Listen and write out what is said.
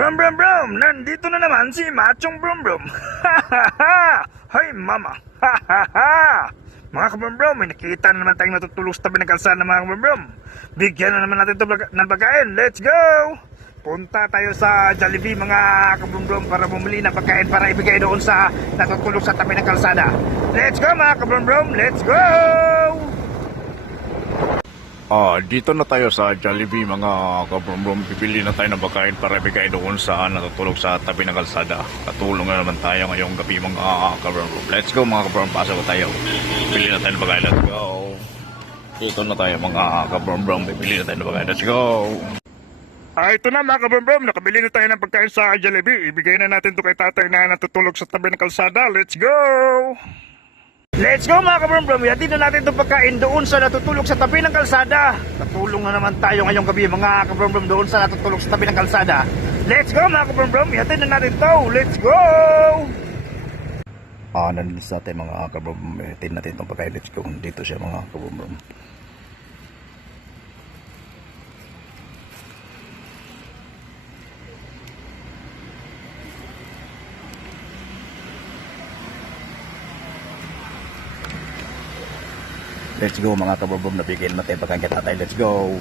Brum brum brum! Nandito na naman si Machong Brum Brum! Hay mama! mga kabrum brum, may nakita na naman tayong natutulog sa tabi ng kalsada mga kabrum brum. Bigyan na naman natin ito ng pagkain. Let's go! Punta tayo sa Jollibee mga kabrum brum para bumili ng pagkain para ibigay doon sa natutulog sa tabi ng kalsada. Let's go mga kabrum brum! Let's go! Ah, dito na tayo sa Jollibee mga kabrum-brum. Pipili na tayo ng pagkain para ibigay doon sa natutulog sa tabi ng kalsada. Katulong na naman tayo ngayong gabi mga kabrum-brum. Let's go mga kabrum, pasok tayo. Pipili na tayo ng pagkain, let's go. Dito na tayo mga kabrum-brum. Pipili na tayo ng pagkain, let's go. Ah, ito na mga kabambam, nakabili na tayo ng pagkain sa Jollibee. Ibigay na natin to kay tatay na natutulog sa tabi ng kalsada. Let's go! Let's go mga kabambam, yati na natin itong pagkain doon sa natutulog sa tabi ng kalsada. Natulong na naman tayo ngayong gabi mga kabambam doon sa natutulog sa tabi ng kalsada. Let's go mga kabambam, yati na natin to. Let's go! Ah, nandito sa atin mga kabrum-brum. Tin natin itong pagkain, let's go. Dito siya mga kabrum-brum. Let's go mga kabrum-brum. Nabigyan natin pagkain kay tatay. Let's go.